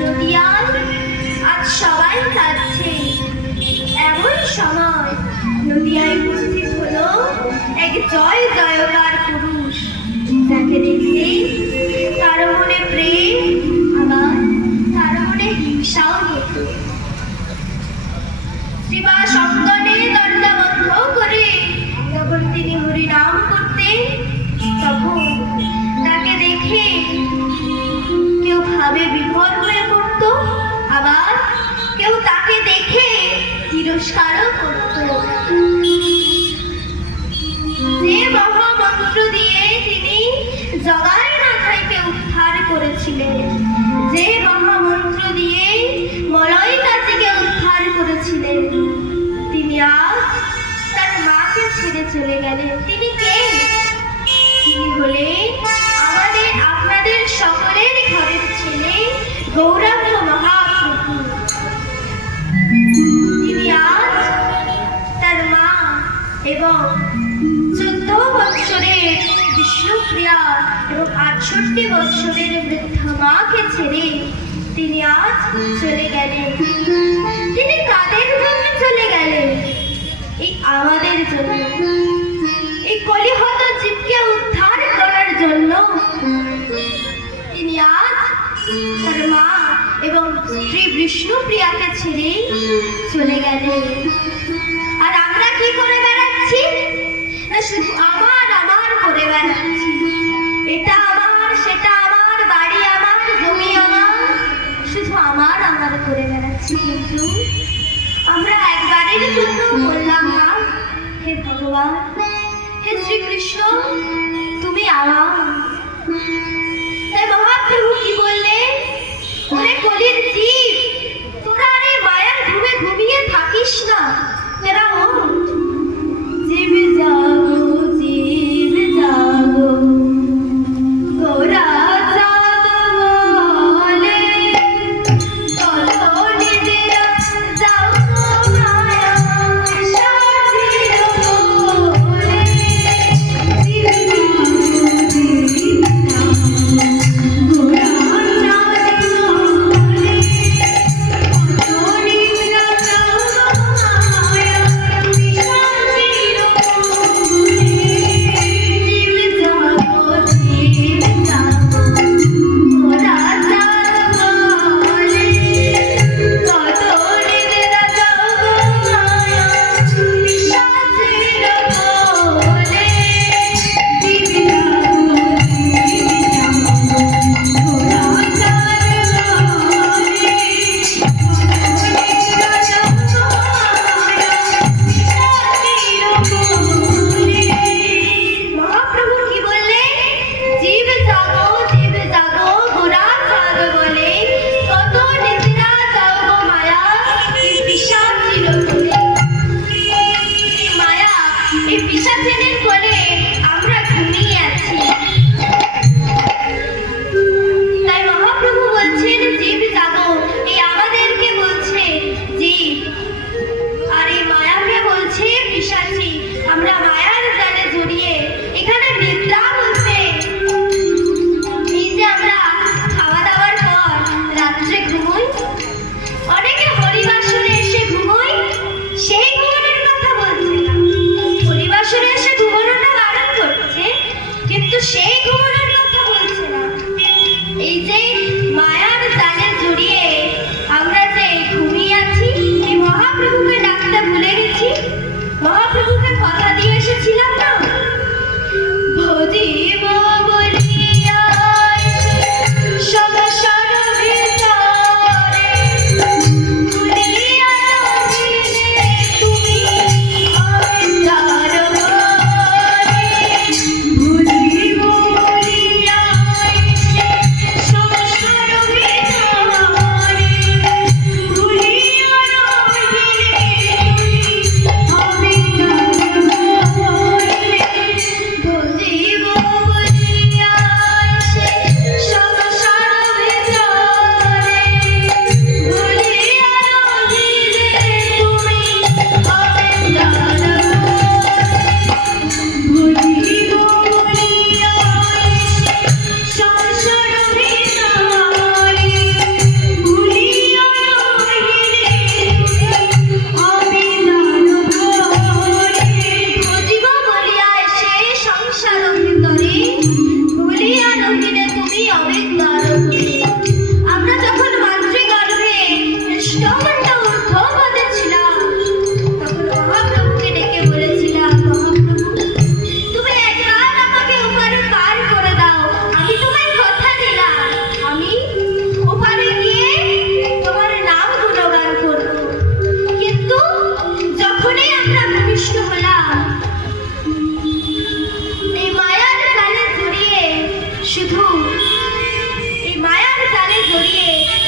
নদিয়ায় আজ সবাই কাঁদছে। এমন সময় নদিয়ায় উপস্থিত হলো এক জয় জয়কার পুরুষ, যাকে দেখে কারো মনে প্রেম, আবার কারো মনে হিংসাও হতো। শ্রীবাস অঙ্গনে দরজা বন্ধ করে যখন তিনি হরিনাম করতেন, তখন তাকে দেখে কেউ ভাবে বিভোর হয়ে পড়ত, আবার কেউ তাকে দেখে তিরস্কারও করত। যে মহামন্ত্র দিয়ে তিনি জগাই মাথাইকে উদ্ধার করেছিলেন, যে মহামন্ত্র দিয়ে মলয় কাজীকে উদ্ধার করেছিলেন, তিনি আজ তার মাকে ছেড়ে চলে গেলেন। তিনি কে? তিনি হলেন আমাদের আপনাদের সকলের ঘরের ছেলে গৌরাঙ্গ মহাপ্রভু। তিনি আজ তার মা এবং 14 বৎসরের বিষ্ণুপ্রিয়া এবং 68 বৎসরের বৃদ্ধা মাকে ছেড়ে তিনি আজ চলে গেলেন। তিনি কাদের জন্য চলে গেলেন? এই আমাদের জন্য, এই কলিহত জীবকে উদ্ধার করার জন্য। তিনি আজ তার মা এবং শ্রী বিষ্ণুপ্রিয়াকে ছেড়ে চলে গেলেন। আর আমরা কি করে বেড়াচ্ছি? না, শুধু আমার আমার করে বেড়াচ্ছি। এটা আমার, সেটা আমার, বাড়ি আমার, জমি আমার, শুধু আমার আমার করে বেড়াচ্ছি। কিন্তু আমরা একবারের জন্য বললাম না, হে ভগবান, হে শ্রীকৃষ্ণ, তুমি আমার। তাই মহাপ্রভু কি বললেন? ওরে কলির জীব, তোরা আরে মায়ার ঘুমে ঘুমিয়ে থাকিস না, তোরা ওঠ। জীব জাগো, জীব জাগো, গোরা চাঁদ বলে, কত নিদিরা যাও মায়া সাজির বলে। জীব জাগো, জীব জাগো, গোরা চাঁদ বলে, কত নিদিরা যাও মায়া সাজির বলে। জীব জাগো, জীব জাগো, গোরা চাঁদ বলে, কত নিদিরা যাও মায়া সাজির বলে। জীব জাগো, জীব জাগো, গোরা মহাপ্রভু কি বললেন? জীব জাগো, জীব জাগো, গোরা চাঁদ বলে, কত নিদ্রা যাও গো মায়া, এই পিশাচির কোলে। এই মায়া, এই পিশাচিনীর কোলে আমরা ঘুমিয়ে আছি। তাই মহাপ্রভু বলছেন জীব জাগো, এই আমাদেরকে বলছে জীব, আর এই মায়াকে বলছে পিশাচী। আমরা মায়ার জালে জড়িয়ে এখানে নিদ্রা বলতে এই যে আমরা খাওয়া দাওয়ার পর রাত্রে ঘুমোই, অনেকে হরিবাসরে এসে ঘুমোই, সেই ঘুমানোর কথা বলছে না। হরিবাসরে এসে ঘুমানোটা বারণ করছে, কিন্তু সেই ঘুমানোর কথা বলছে না। এই যে মায়ার জালে জড়িয়ে আমরা যে ঘুমিয়ে আছি, এই মহাপ্রভুকে ডাকতে ভুলে গেছি। মহাপ্রভুকে কথা দিয়ে এসেছিলাম না, ভজিব বলিয়া সংসার ভিতরে, ভুলিয়া রহিলে তুমি অন্তর ঘরে। ভুলিব বলিয়া সংসার ভিতরে, ভুলিয়া রহিলে তুমি অন্তর ঘরে।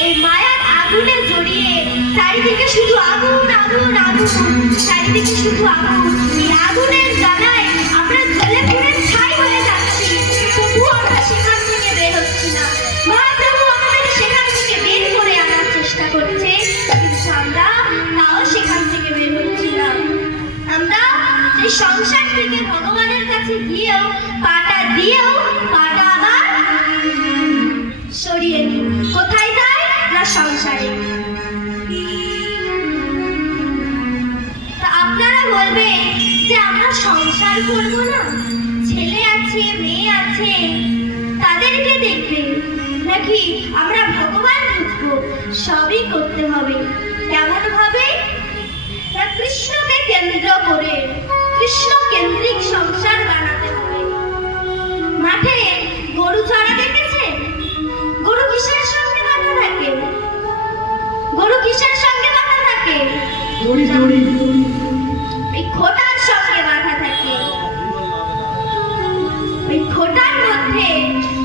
ওই মায়ার আগুনে জড়িয়ে চারিদিকে শুধু আগুন আগুন আগুন, চারিদিকে শুধু আগুন। এই আগুনের জ্বালায় আমরা জ্বলে পুড়ে ছাই হয়ে যাচ্ছি, তবুও আমরা সেখান থেকে বের হচ্ছি না। মহাপ্রভু আমাদের সেখান থেকে বের করে আনার চেষ্টা করছে, কিন্তু আমরা তাও সেখান থেকে বের হচ্ছি না। আমরা সেই সংসার থেকে ভগবানের কাছে গিয়েও পাটা আবার সরিয়ে নিই। কোথায় যায় না সংসারে। তা আপনারা বলবেন যে আমরা সংসার করব না, ছেলে আছে মেয়ে আছে তাদেরকে দেখবে, নাকি আমরা ভগবান বুঝবো? সবই করতে হবে। কেমন ভাবে? না কৃষ্ণকে কেন্দ্র করে, কৃষ্ণ কেন্দ্রিক সংসার বানাতে হবে। মাঠে গরু চড়া দেখেছেন? গরু কিসের সঙ্গে বাঁধা থাকে? গরু কিসের সঙ্গে বাঁধা থাকে? এই খোটার সঙ্গে বাঁধা থাকে। ওই খোটার মধ্যে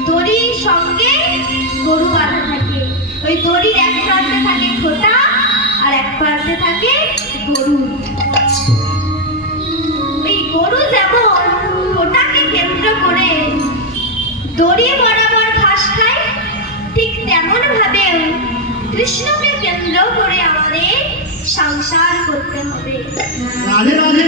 দড়ির সঙ্গে গরু বাঁধা থাকে। ওই দড়ির এক প্রান্তে থাকে খোটা আর এক প্রান্তে থাকে গরু। ওই গরু যেমন খোটাকে কেন্দ্র করে দড়ি বরাবর ঘাস খায়, ঠিক তেমন ভাবে কৃষ্ণকে কেন্দ্র করে আমাদের সংসার করতে হবে। রাধে রাধে।